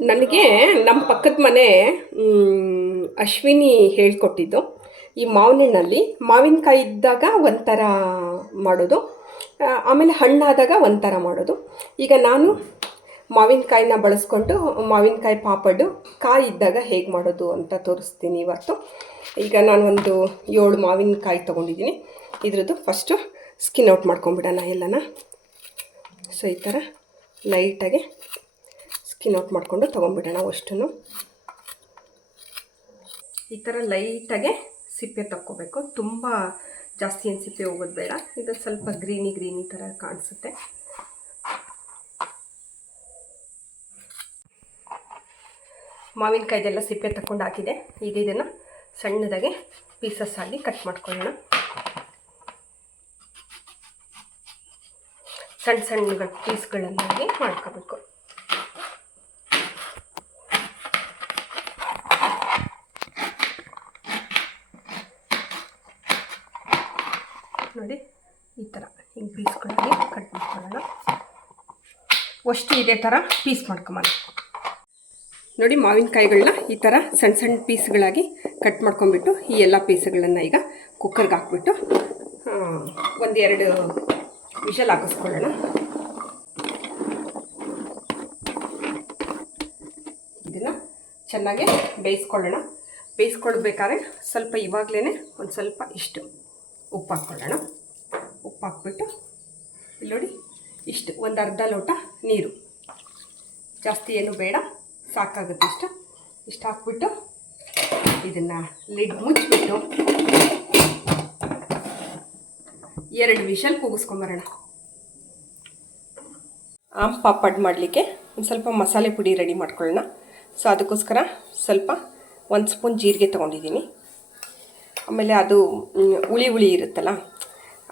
ನನಗೆ ನಮ್ಮ ಪಕ್ಕದ ಮನೆ ಅಶ್ವಿನಿ ಹೇಳ್ಕೊಟ್ಟಿದ್ದು. ಈ ಮಾವಿನಹಣ್ಣಲ್ಲಿ ಮಾವಿನಕಾಯಿ ಇದ್ದಾಗ ಒಂಥರ ಮಾಡೋದು, ಆಮೇಲೆ ಹಣ್ಣಾದಾಗ ಒಂಥರ ಮಾಡೋದು. ಈಗ ನಾನು ಮಾವಿನಕಾಯಿನ ಬಳಸ್ಕೊಂಡು ಮಾವಿನಕಾಯಿ ಪಾಪಡು ಕಾಯಿ ಇದ್ದಾಗ ಹೇಗೆ ಮಾಡೋದು ಅಂತ ತೋರಿಸ್ತೀನಿ ಇವತ್ತು. ಈಗ ನಾನು ಒಂದು 7 ಮಾವಿನಕಾಯಿ ತೊಗೊಂಡಿದ್ದೀನಿ. ಇದ್ರದ್ದು ಫಸ್ಟು ಸ್ಕಿನ್ ಔಟ್ ಮಾಡ್ಕೊಂಬಿಡೋಣ ಎಲ್ಲನ. ಸೊ ಈ ಥರ ಲೈಟಾಗಿ ಸ್ಕಿನ್ ಔಟ್ ಮಾಡಿಕೊಂಡು ತೊಗೊಂಬಿಡೋಣ ಅಷ್ಟನ್ನು. ಈ ಥರ ಲೈಟಾಗೆ ಸಿಪ್ಪೆ ತಕ್ಕೋಬೇಕು, ತುಂಬ ಜಾಸ್ತಿ ಏನು ಸಿಪ್ಪೆ ಹೋಗೋದು ಬೇಡ. ಇದು ಸ್ವಲ್ಪ ಗ್ರೀನಿ ಥರ ಕಾಣಿಸುತ್ತೆ. ಮಾವಿನಕಾಯ್ದೆಲ್ಲ ಸಿಪ್ಪೆ ತಕ್ಕೊಂಡು ಹಾಕಿದೆ. ಈಗ ಇದನ್ನು ಸಣ್ಣದಾಗೆ ಪೀಸಸ್ ಆಗಿ ಕಟ್ ಮಾಡ್ಕೊಳ್ಳೋಣ. ಸಣ್ಣ ಸಣ್ಣ ಪೀಸ್ಗಳನ್ನಾಗಿ ಮಾಡ್ಕೋಬೇಕು. ನೋಡಿ ಈ ಥರ ಹಿಂಗೆ ಪೀಸ್ಗಳಾಗಿ ಕಟ್ ಮಾಡ್ಕೊಳ್ಳೋಣ. ಅಷ್ಟು ಇದೇ ಥರ ಪೀಸ್ ಮಾಡ್ಕೊಂಬಾನ. ನೋಡಿ ಮಾವಿನಕಾಯಿಗಳನ್ನ ಈ ಥರ ಸಣ್ಣ ಸಣ್ಣ ಪೀಸ್ಗಳಾಗಿ ಕಟ್ ಮಾಡ್ಕೊಂಬಿಟ್ಟು ಈ ಎಲ್ಲ ಪೀಸ್ಗಳನ್ನು ಈಗ ಕುಕ್ಕರ್ಗೆ ಹಾಕ್ಬಿಟ್ಟು 1-2 ವಿಷಲ್ ಹಾಕಿಸ್ಕೊಳ್ಳೋಣ. ಇದನ್ನು ಚೆನ್ನಾಗಿ ಬೇಯಿಸ್ಕೊಳ್ಳೋಣ. ಬೇಯಿಸ್ಕೊಳ್ಬೇಕಾದ್ರೆ ಸ್ವಲ್ಪ ಇವಾಗಲೇ ಒಂದು ಸ್ವಲ್ಪ ಇಷ್ಟು ಉಪ್ಪು ಹಾಕ್ಕೊಳ್ಳೋಣ. ಉಪ್ಪು ಹಾಕ್ಬಿಟ್ಟು ಇಲ್ಲಿ ನೋಡಿ ಇಷ್ಟು ಒಂದು ಅರ್ಧ ಲೋಟ ನೀರು, ಜಾಸ್ತಿ ಏನು ಬೇಡ, ಸಾಕಾಗುತ್ತೆ ಇಷ್ಟು ಹಾಕ್ಬಿಟ್ಟು ಇದನ್ನು ಲಿಡ್ ಮುಚ್ಚಿಬಿಟ್ಟು 2 ವಿಷಲ್ ಕೂಗಿಸ್ಕೊಂಬರೋಣ. ಆಮ್ ಪಾಪಡ್ ಮಾಡಲಿಕ್ಕೆ ಒಂದು ಸ್ವಲ್ಪ ಮಸಾಲೆ ಪುಡಿ ರೆಡಿ ಮಾಡ್ಕೊಳ್ಳೋಣ. ಸೊ ಅದಕ್ಕೋಸ್ಕರ ಸ್ವಲ್ಪ 1 ಸ್ಪೂನ್ ಜೀರಿಗೆ ತೊಗೊಂಡಿದ್ದೀನಿ. ಆಮೇಲೆ ಅದು ಹುಳಿ ಇರುತ್ತಲ್ಲ,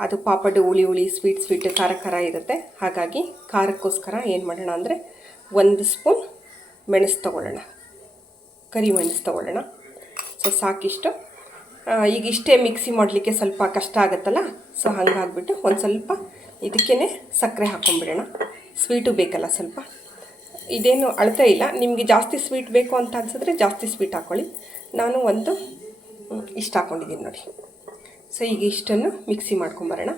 ಅದು ಪಾಪಡ್ ಹುಳಿ ಸ್ವೀಟ್ ಖಾರ ಇರುತ್ತೆ. ಹಾಗಾಗಿ ಖಾರಕ್ಕೋಸ್ಕರ ಏನು ಮಾಡೋಣ ಅಂದರೆ 1 ಸ್ಪೂನ್ ಮೆಣಸು ತೊಗೊಳ್ಳೋಣ, ಕರಿ ಮೆಣಸು ತೊಗೊಳ್ಳೋಣ. ಸೊ ಸಾಕಿಷ್ಟು. ಈಗ ಇಷ್ಟೇ ಮಿಕ್ಸಿ ಮಾಡಲಿಕ್ಕೆ ಸ್ವಲ್ಪ ಕಷ್ಟ ಆಗುತ್ತಲ್ಲ, ಸೊ ಹಂಗಾಗ್ಬಿಟ್ಟು ಒಂದು ಸ್ವಲ್ಪ ಇದಕ್ಕೇ ಸಕ್ಕರೆ ಹಾಕ್ಕೊಂಬಿಡೋಣ. ಸ್ವೀಟು ಬೇಕಲ್ಲ ಸ್ವಲ್ಪ. ಇದೇನು ಅಳತೆ ಇಲ್ಲ, ನಿಮಗೆ ಜಾಸ್ತಿ ಸ್ವೀಟ್ ಬೇಕು ಅಂತ ಅನಿಸಿದ್ರೆ ಜಾಸ್ತಿ ಸ್ವೀಟ್ ಹಾಕ್ಕೊಳ್ಳಿ. ನಾನು ಇಷ್ಟು ಹಾಕ್ಕೊಂಡಿದ್ದೀನಿ ನೋಡಿ. ಸೊ ಈಗ ಇಷ್ಟನ್ನು ಮಿಕ್ಸಿ ಮಾಡ್ಕೊಂಬರೋಣ.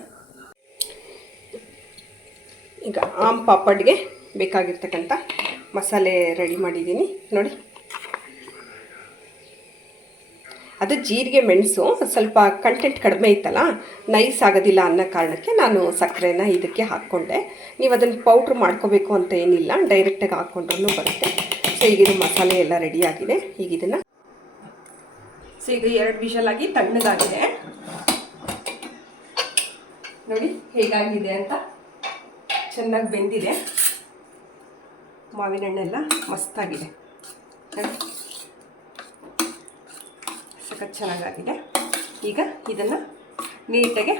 ಈಗ ಆಮ್ ಪಾಪಡ್ಗೆ ಬೇಕಾಗಿರ್ತಕ್ಕಂಥ ಮಸಾಲೆ ರೆಡಿ ಮಾಡಿದ್ದೀನಿ ನೋಡಿ. ಅದು ಜೀರಿಗೆ ಮೆಣಸು ಸ್ವಲ್ಪ ಕಂಟೆಂಟ್ ಕಡಿಮೆ ಇತ್ತಲ್ಲ, ನೈಸ್ ಆಗೋದಿಲ್ಲ ಅನ್ನೋ ಕಾರಣಕ್ಕೆ ನಾನು ಸಕ್ಕರೆನ ಇದಕ್ಕೆ ಹಾಕ್ಕೊಂಡೆ. ನೀವು ಅದನ್ನು ಪೌಡ್ರ್ ಮಾಡ್ಕೋಬೇಕು ಅಂತ ಏನಿಲ್ಲ, ಡೈರೆಕ್ಟಾಗಿ ಹಾಕ್ಕೊಂಡ್ರೂ ಬರುತ್ತೆ. ಸೊ ಈಗ ಇದು ಮಸಾಲೆ ಎಲ್ಲ ರೆಡಿಯಾಗಿದೆ. ಈಗ ಇದನ್ನು ಸೊ ಈಗ 2 ವಿಷಲಾಗಿ ತಣ್ಣಗಾಗಿದೆ ನೋಡಿ ಹೇಗಾಗಿದೆ ಅಂತ. ಚೆನ್ನಾಗಿ ಬೆಂದಿದೆ, ಮಾವಿನ ಹಣ್ಣೆಲ್ಲ ಮಸ್ತಾಗಿದೆ, ಸಖತ್ ಚೆನ್ನಾಗಾಗಿದೆ. ಈಗ ಇದನ್ನು ನೀಟಾಗಿ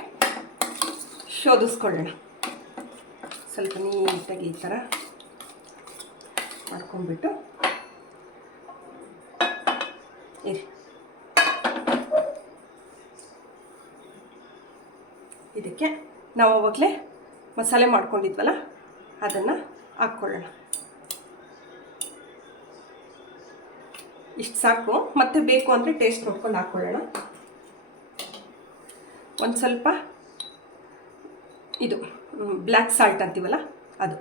ಶೋಧಿಸ್ಕೊಳ್ಳೋಣ. ಸ್ವಲ್ಪ ನೀಟಾಗಿ ಈ ಥರ ಮಾಡ್ಕೊಂಡ್ಬಿಟ್ಟು ಇರಿ. ಇದಕ್ಕೆ ನಾವು ಆವಾಗಲೇ ಮಸಾಲೆ ಮಾಡ್ಕೊಂಡಿದ್ವಲ್ಲ ಅದನ್ನು ಹಾಕ್ಕೊಳ್ಳೋಣ. ಇಷ್ಟು ಸಾಕು, ಮತ್ತೆ ಬೇಕು ಅಂದರೆ ಟೇಸ್ಟ್ ನೋಡ್ಕೊಂಡು ಹಾಕ್ಕೊಳ್ಳೋಣ. ಒಂದು ಸ್ವಲ್ಪ ಇದು ಬ್ಲ್ಯಾಕ್ ಸಾಲ್ಟ್ ಅಂತೀವಲ್ಲ ಅದು,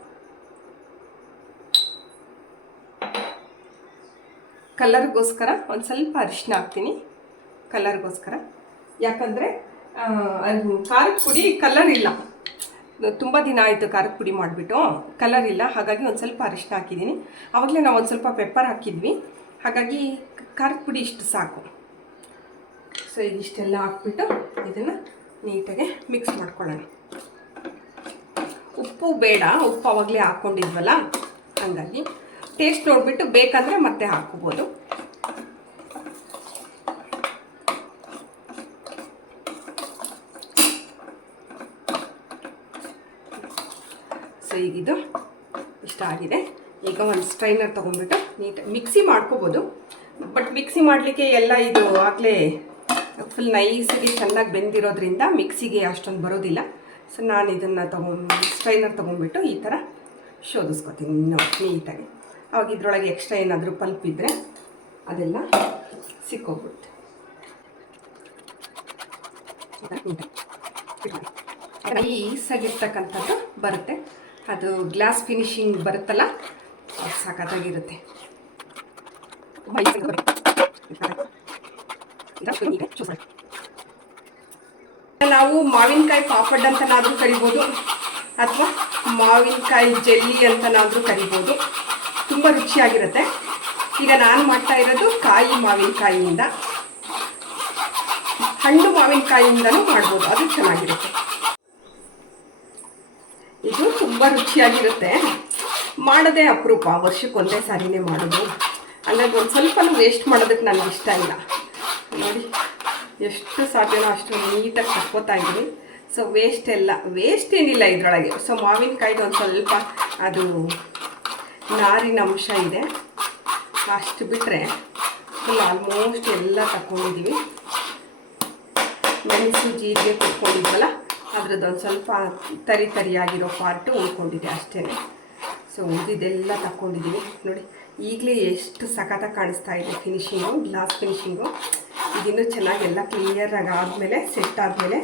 ಕಲರ್ಗೋಸ್ಕರ ಒಂದು ಸ್ವಲ್ಪ ಅರಿಶಿನ ಹಾಕ್ತೀನಿ, ಕಲರ್ಗೋಸ್ಕರ. ಯಾಕಂದರೆ ಖಾರದ ಪುಡಿ ಕಲರ್ ಇಲ್ಲ, ತುಂಬ ದಿನ ಆಯಿತು ಖಾರದ ಪುಡಿ ಮಾಡಿಬಿಟ್ಟು, ಕಲರ್ ಇಲ್ಲ. ಹಾಗಾಗಿ ಒಂದು ಸ್ವಲ್ಪ ಅರಿಶಿನ ಹಾಕಿದ್ದೀನಿ. ಆವಾಗಲೇ ನಾವು ಒಂದು ಸ್ವಲ್ಪ ಪೆಪ್ಪರ್ ಹಾಕಿದ್ವಿ, ಹಾಗಾಗಿ ಖಾರದ ಪುಡಿ ಇಷ್ಟು ಸಾಕು. ಸೊ ಇದಿಷ್ಟೆಲ್ಲ ಹಾಕ್ಬಿಟ್ಟು ಇದನ್ನು ನೀಟಾಗಿ ಮಿಕ್ಸ್ ಮಾಡ್ಕೊಳ್ಳೋಣ. ಉಪ್ಪು ಬೇಡ, ಉಪ್ಪು ಆವಾಗಲೇ ಹಾಕ್ಕೊಂಡಿದ್ವಲ್ಲ, ಹಾಗಾಗಿ ಟೇಸ್ಟ್ ನೋಡಿಬಿಟ್ಟು ಬೇಕಂದರೆ ಮತ್ತೆ ಹಾಕ್ಕೋಬೋದು. ಸೊ ಈಗಿದು ಇಷ್ಟ ಆಗಿದೆ. ಈಗ ಒಂದು ಸ್ಟ್ರೈನರ್ ತೊಗೊಂಡ್ಬಿಟ್ಟು ನೀಟಾಗಿ ಮಿಕ್ಸಿ ಮಾಡ್ಕೋಬೋದು, ಬಟ್ ಮಿಕ್ಸಿ ಮಾಡಲಿಕ್ಕೆ ಎಲ್ಲ ಇದು ಆಗಲೇ ಫುಲ್ ನೈಸಾಗಿ ಚೆನ್ನಾಗಿ ಬೆಂದಿರೋದ್ರಿಂದ ಮಿಕ್ಸಿಗೆ ಅಷ್ಟೊಂದು ಬರೋದಿಲ್ಲ. ಸೊ ನಾನು ಇದನ್ನು ಸ್ಟ್ರೈನರ್ ತೊಗೊಂಡ್ಬಿಟ್ಟು ಈ ಥರ ಶೋಧಿಸ್ಕೊತೀನಿ ನೀಟಾಗಿ. ಅವಾಗ ಇದ್ರೊಳಗೆ ಎಕ್ಸ್ಟ್ರಾ ಏನಾದರೂ ಪಲ್ಪ್ ಇದ್ದರೆ ಅದೆಲ್ಲ ಸಿಕ್ಕೋಗ್ಬಿಡುತ್ತೆ. ಈಸಾಗಿರ್ತಕ್ಕಂಥದ್ದು ಬರುತ್ತೆ. ಅದು ಗ್ಲಾಸ್ ಫಿನಿಶಿಂಗ್ ಬರುತ್ತಲ್ಲ, ಅದು ಸಖತ್ತಾಗಿರುತ್ತೆ. ನಾವು ಮಾವಿನಕಾಯಿ ಪಾಪಡ್ ಅಂತನಾದರೂ ಕರಿಬೋದು, ಅಥವಾ ಮಾವಿನಕಾಯಿ ಜೆಲ್ಲಿ ಅಂತನಾದರೂ ಕರಿಬೋದು. ತುಂಬ ರುಚಿಯಾಗಿರುತ್ತೆ. ಈಗ ನಾನು ಮಾಡ್ತಾ ಇರೋದು ಕಾಯಿ ಮಾವಿನಕಾಯಿಯಿಂದ, ಹಣ್ಣು ಮಾವಿನಕಾಯಿಯಿಂದನೂ ಮಾಡ್ಬೋದು, ಅದು ಚೆನ್ನಾಗಿರುತ್ತೆ. ಇದು ತುಂಬ ರುಚಿಯಾಗಿರುತ್ತೆ. ಮಾಡೋದೇ ಅಪರೂಪ, ವರ್ಷಕ್ಕೆ ಒಂದೇ ಸಾರಿನೇ ಮಾಡೋದು. ಅಂದರೆ ಒಂದು ಸ್ವಲ್ಪನೂ ವೇಸ್ಟ್ ಮಾಡೋದಕ್ಕೆ ನನಗೆ ಇಷ್ಟ ಇಲ್ಲ. ನೋಡಿ ಎಷ್ಟು ಸಾಧ್ಯನೋ ಅಷ್ಟು ನೀಟಾಗಿ ತಕ್ಕೋತಾ ಇದ್ದೀನಿ. ಸೊ ವೇಸ್ಟ್ ಏನಿಲ್ಲ ಇದರೊಳಗೆ. ಸೊ ಮಾವಿನಕಾಯ್ದು ಒಂದು ಸ್ವಲ್ಪ ಅದು ನಾರಿನ ಅಂಶ ಇದೆ, ಅಷ್ಟು ಬಿಟ್ಟರೆ ಫುಲ್ ಆಲ್ಮೋಸ್ಟ್ ಎಲ್ಲ ತಗೊಂಡಿದ್ದೀವಿ. ಮೆಣಸು ಜೀರಿಗೆ ಕೊಟ್ಕೊಂಡಿದ್ವಲ್ಲ, ಅದ್ರದ್ದೊಂದು ಸ್ವಲ್ಪ ತರಿಯಾಗಿರೋ ಪಾರ್ಟು ಉಳ್ಕೊಂಡಿದೆ ಅಷ್ಟೇ. ಸೊ ಉಳಿದಿದ್ದೆಲ್ಲ ತಗೊಂಡಿದ್ದೀವಿ. ನೋಡಿ ಈಗಲೇ ಎಷ್ಟು ಸಖತ್ತಾಗಿ ಕಾಣಿಸ್ತಾ ಇದೆ ಫಿನಿಶಿಂಗು, ಗ್ಲಾಸ್ ಫಿನಿಶಿಂಗು. ಇದಿನ್ನೂ ಚೆನ್ನಾಗಿ ಎಲ್ಲ ಕ್ಲಿಯರಾಗಿ ಆದಮೇಲೆ, ಸೆಟ್ ಆದಮೇಲೆ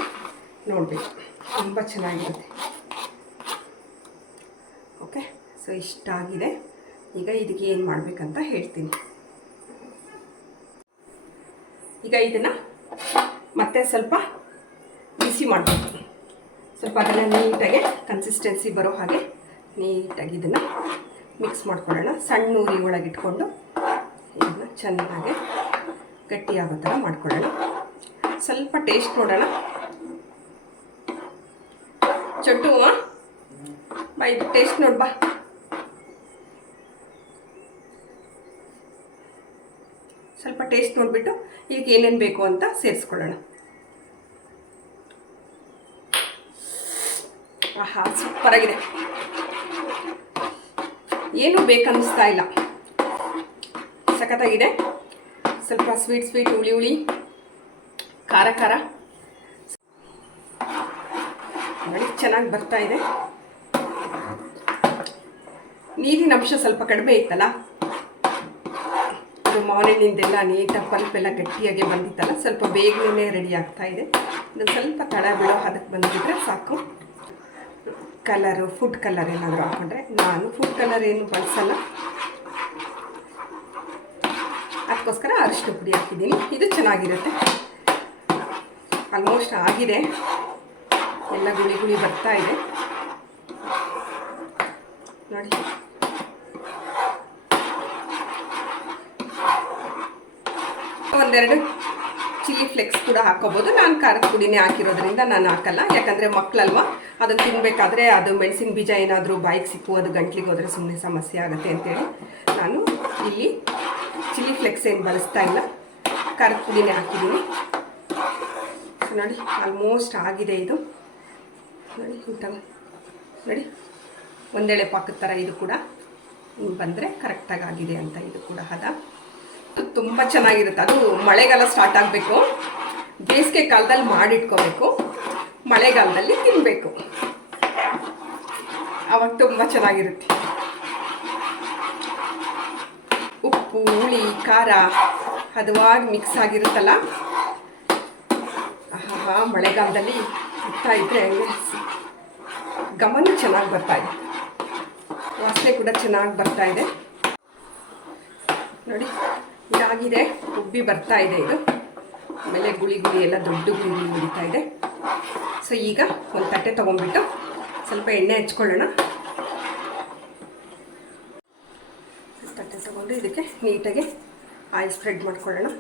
ನೋಡಬೇಕು, ತುಂಬ ಚೆನ್ನಾಗಿರುತ್ತೆ. ಓಕೆ, ಸೊ ಇಷ್ಟಾಗಿದೆ. ಈಗ ಇದಕ್ಕೆ ಏನು ಮಾಡಬೇಕಂತ ಹೇಳ್ತೀನಿ. ಈಗ ಇದನ್ನು ಮತ್ತೆ ಸ್ವಲ್ಪ ಬಿಸಿ ಮಾಡಬೇಕು. ಸ್ವಲ್ಪ ಅದನ್ನು ನೀಟಾಗಿ ಕನ್ಸಿಸ್ಟೆನ್ಸಿ ಬರೋ ಹಾಗೆ ನೀಟಾಗಿ ಇದನ್ನು ಮಿಕ್ಸ್ ಮಾಡ್ಕೊಳ್ಳೋಣ. ಸಣ್ಣ ಉರಿ ಒಳಗಿಟ್ಕೊಂಡು ಇದನ್ನು ಚೆನ್ನಾಗಿ ಗಟ್ಟಿಯಾಗೋ ಥರ ಮಾಡ್ಕೊಳ್ಳೋಣ. ಸ್ವಲ್ಪ ಟೇಸ್ಟ್ ನೋಡೋಣ. ಚೊಟ್ಟು ಬಾ, ಇದು ಟೇಸ್ಟ್ ನೋಡ್ಬಾ. ಸ್ವಲ್ಪ ಟೇಸ್ಟ್ ನೋಡಿಬಿಟ್ಟು ಇದಕ್ಕೆ ಏನೇನು ಬೇಕು ಅಂತ ಸೇರಿಸ್ಕೊಳ್ಳೋಣ. ಆಹಾ, ಸೂಪರಾಗಿದೆ. ಏನೂ ಬೇಕನ್ನಿಸ್ತಾ ಇಲ್ಲ, ಸಖತ್ತಾಗಿದೆ. ಸ್ವಲ್ಪ ಸ್ವೀಟ್ ಹುಳಿ ಖಾರ ನೋಡಿ ಚೆನ್ನಾಗಿ ಬರ್ತಾ ಇದೆ. ನೀರಿನ ಅಂಶ ಸ್ವಲ್ಪ ಕಡಿಮೆ ಇತ್ತಲ್ಲ, ಅದು ಮಾರ್ನಿಂಗಿಂದೆಲ್ಲ ನೀಟಾಗಿ ಪಲ್ಪೆಲ್ಲ ಗಟ್ಟಿಯಾಗಿ ಬಂದಿತ್ತಲ್ಲ, ಸ್ವಲ್ಪ ಬೇಗನೆ ರೆಡಿ ಆಗ್ತಾ ಇದೆ. ಇದನ್ನು ಸ್ವಲ್ಪ ತಳ ಬಿಡೋ ಅದಕ್ಕೆ ಬಂದುಬಿಟ್ರೆ ಸಾಕು. ಕಲರು, ಫುಡ್ ಕಲರ್ ಏನಾದರೂ ಹಾಕೊಂಡ್ರೆ, ನಾನು ಫುಡ್ ಕಲರ್ ಏನು ಬಳಸಲ್ಲ, ಅದಕ್ಕೋಸ್ಕರ ಅರಿಶಿನ ಪುಡಿ ಹಾಕಿದ್ದೀನಿ. ಇದು ಚೆನ್ನಾಗಿರುತ್ತೆ. ಆಲ್ಮೋಸ್ಟ್ ಆಗಿದೆ, ಎಲ್ಲ ಗುಳಿ ಬರ್ತಾ ಇದೆ ನೋಡಿ. ಒಂದೆರಡು ಚಿಲ್ಲಿ ಫ್ಲೆಕ್ಸ್ ಕೂಡ ಹಾಕೋಬೋದು. ನಾನು ಖಾರದ ಪುಡಿನೇ ಹಾಕಿರೋದ್ರಿಂದ ನಾನು ಹಾಕಲ್ಲ, ಯಾಕಂದರೆ ಮಕ್ಕಳಲ್ವ, ಅದನ್ನು ತಿನ್ನಬೇಕಾದ್ರೆ ಅದು ಮೆಣಸಿನ ಬೀಜ ಏನಾದರೂ ಬಾಯಿಗೆ ಸಿಕ್ಕು ಅದು ಗಂಟ್ಲಿಗೆ ಹೋದರೆ ಸುಮ್ಮನೆ ಸಮಸ್ಯೆ ಆಗುತ್ತೆ ಅಂತೇಳಿ ನಾನು ಇಲ್ಲಿ ಚಿಲ್ಲಿ ಫ್ಲೆಕ್ಸ್ ಏನು ಬಳಸ್ತಾ ಇಲ್ಲ, ಖಾರದ ಪುಡಿನೇ ಹಾಕಿದ್ದೀನಿ. ನೋಡಿ ಆಲ್ಮೋಸ್ಟ್ ಆಗಿದೆ ಇದು. ನೋಡಿ ಇಂಥ ನೋಡಿ ಒಂದೇಳೆ ಪಾಕದ ಥರ ಇದು ಕೂಡ ಬಂದರೆ ಕರೆಕ್ಟಾಗಿ ಆಗಿದೆ ಅಂತ. ಇದು ಕೂಡ ಹದ ತುಂಬ ಚೆನ್ನಾಗಿರುತ್ತೆ. ಅದು ಮಳೆಗಾಲ ಸ್ಟಾರ್ಟ್ ಆಗಬೇಕು, ಬೇಸಿಗೆ ಕಾಲದಲ್ಲಿ ಮಾಡಿಟ್ಕೋಬೇಕು, ಮಳೆಗಾಲದಲ್ಲಿ ತಿನ್ನಬೇಕು, ಆವಾಗ ತುಂಬ ಚೆನ್ನಾಗಿರುತ್ತೆ. ಉಪ್ಪು, ಹುಳಿ, ಖಾರ ಹದವಾಗಿ ಮಿಕ್ಸ್ ಆಗಿರುತ್ತಲ್ಲ, ಆಹಾ, ಮಳೆಗಾಲದಲ್ಲಿ ಇರ್ತಾ ಇದ್ದರೆ ಗಮನ ಚೆನ್ನಾಗಿ ಬರ್ತಾ ಇದೆ, ವಾಸನೆ ಕೂಡ ಚೆನ್ನಾಗಿ ಬರ್ತಾ ಇದೆ. ನೋಡಿ ಇದಾಗಿದೆ, ಉಬ್ಬಿ ಬರ್ತಾ ಇದೆ ಇದು. ಆಮೇಲೆ ಗುಳಿ ಎಲ್ಲ ದೊಡ್ಡ ಗುಳಿ ಉಳಿತಾ ಇದೆ. ಸೊ ಈಗ ಒಂದು ತಟ್ಟೆ ತೊಗೊಂಡ್ಬಿಟ್ಟು ಸ್ವಲ್ಪ ಎಣ್ಣೆ ಹಚ್ಕೊಳ್ಳೋಣ. ತಟ್ಟೆ ತೊಗೊಂಡು ಇದಕ್ಕೆ ನೀಟಾಗಿ ಆಯಿಲ್ ಸ್ಪ್ರೆಡ್ ಮಾಡ್ಕೊಳ್ಳೋಣ.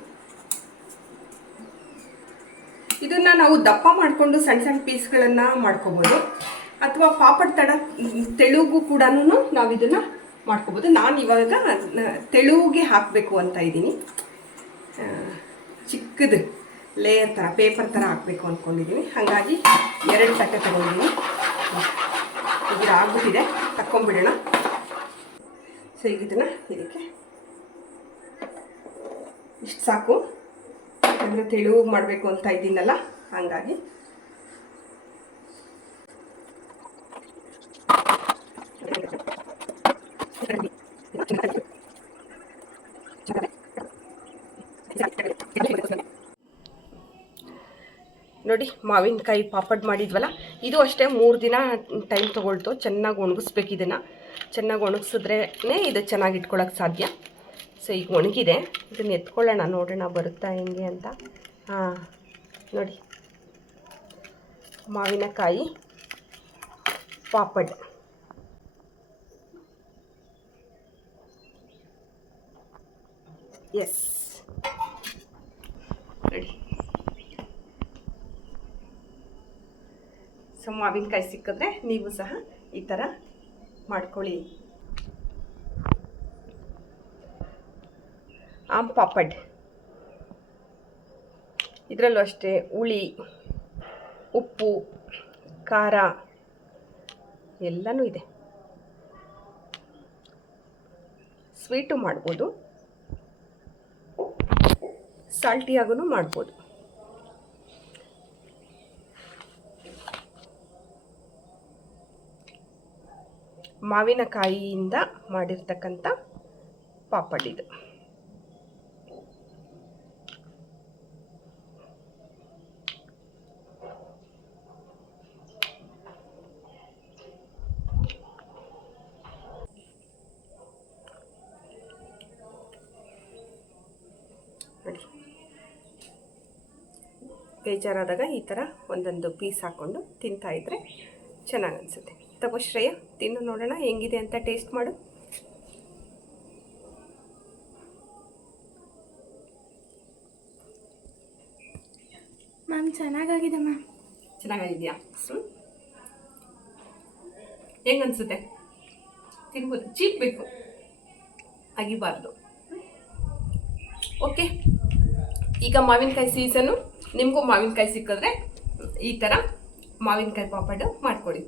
ಇದನ್ನು ನಾವು ದಪ್ಪ ಮಾಡಿಕೊಂಡು ಸಣ್ಣ ಸಣ್ಣ ಪೀಸ್ಗಳನ್ನು ಮಾಡ್ಕೋಬೋದು, ಅಥವಾ ಪಾಪಡ್ ತೆಳುಗೂ ಕೂಡ ನಾವು ಇದನ್ನು ಮಾಡ್ಕೋಬೋದು. ನಾನು ಇವಾಗ ತೆಳುವಿಗೆ ಹಾಕಬೇಕು ಅಂತ ಇದ್ದೀನಿ, ಚಿಕ್ಕದು ಲೇಯರ್ ಥರ ಪೇಪರ್ ಥರ ಹಾಕಬೇಕು ಅಂದ್ಕೊಂಡಿದ್ದೀನಿ. ಹಾಗಾಗಿ 2 ತಟ್ಟೆ ತಗೊಂಡಿದ್ದೀನಿ. ಇದು ಆಗ್ಬಿಟ್ಟಿದೆ, ತಕ್ಕೊಂಬಿಡೋಣ. ಸೊ ಈಗ ಇದನ್ನು ಇದಕ್ಕೆ ಇಷ್ಟು ಸಾಕು, ಅಂದರೆ ತೆಳುವಾಗಿ ಮಾಡಬೇಕು ಅಂತ ಇದ್ದೀನಲ್ಲ, ಹಾಗಾಗಿ ನೋಡಿ ಮಾವಿನಕಾಯಿ ಪಾಪಡ್ ಮಾಡಿದ್ವಲ್ಲ, ಇದು ಅಷ್ಟೇ 3 ದಿನ ಟೈಮ್ ತೊಗೊಳ್ತು. ಚೆನ್ನಾಗಿ ಒಣಗಿಸ್ಬೇಕು. ಇದನ್ನು ಚೆನ್ನಾಗಿ ಒಣಗಿಸಿದ್ರೇ ಇದು ಚೆನ್ನಾಗಿ ಇಟ್ಕೊಳ್ಳೋಕೆ ಸಾಧ್ಯ. ಸೊ ಈಗ ಒಣಗಿದೆ, ಇದನ್ನು ಎತ್ಕೊಳ್ಳೋಣ, ನೋಡೋಣ ಬರುತ್ತಾ ಹೆಂಗೆ ಅಂತ. ಹಾಂ ನೋಡಿ, ಮಾವಿನಕಾಯಿ ಪಾಪಡ್. ಎಸ್ ನೋಡಿ. ಸೊ ಮಾವಿನಕಾಯಿ ಸಿಕ್ಕಿದ್ರೆ ನೀವು ಸಹ ಈ ಥರ ಮಾಡ್ಕೊಳ್ಳಿ. ಆಮ್ ಪಾಪಡ್, ಇದರಲ್ಲೂ ಅಷ್ಟೇ ಹುಳಿ, ಉಪ್ಪು, ಖಾರ ಎಲ್ಲನೂ ಇದೆ. ಸ್ವೀಟು ಮಾಡ್ಬೋದು, ಸಾಲ್ಟಿಯಾಗೂ ಮಾಡ್ಬೋದು. ಮಾವಿನಕಾಯಿಯಿಂದ ಮಾಡಿರ್ತಕ್ಕಂಥ ಪಾಪಡ್ ಇದು. ನೋಡಿ, ಬೇಜಾರಾದಾಗ ಈ ಥರ ಒಂದೊಂದು ಪೀಸ್ ಹಾಕ್ಕೊಂಡು ತಿಂತಾಯಿದ್ರೆ ಚೆನ್ನಾಗಿ ಅನಿಸುತ್ತೆ. ತಗೋ ಶ್ರೇಯ, ತಿನ್ನು ನೋಡೋಣ ಹೆಂಗಿದೆ ಅಂತ. ಟೇಸ್ಟ್ ಮಾಡು. ಮ್ಯಾಮ್ ಚೆನ್ನಾಗಿದೆ ಮ್ಯಾಮ್. ಚೆನ್ನಾಗಿದೆಯಾ? ಹೆಂಗೆ ಅನಿಸುತ್ತೆ? ತಿನ್ಬೋದು, ಚೀಪ್ಬೇಕು, ಅಗಿಬಾರ್ದು. ಓಕೆ, ಈಗ ಮಾವಿನಕಾಯಿ ಸೀಸನ್ನು. ನಿಮಗೂ ಮಾವಿನಕಾಯಿ ಸಿಕ್ಕಿದ್ರೆ ಈ ಥರ ಮಾವಿನಕಾಯಿ ಪಾಪಡ್ ಮಾಡ್ಕೊಡಿ.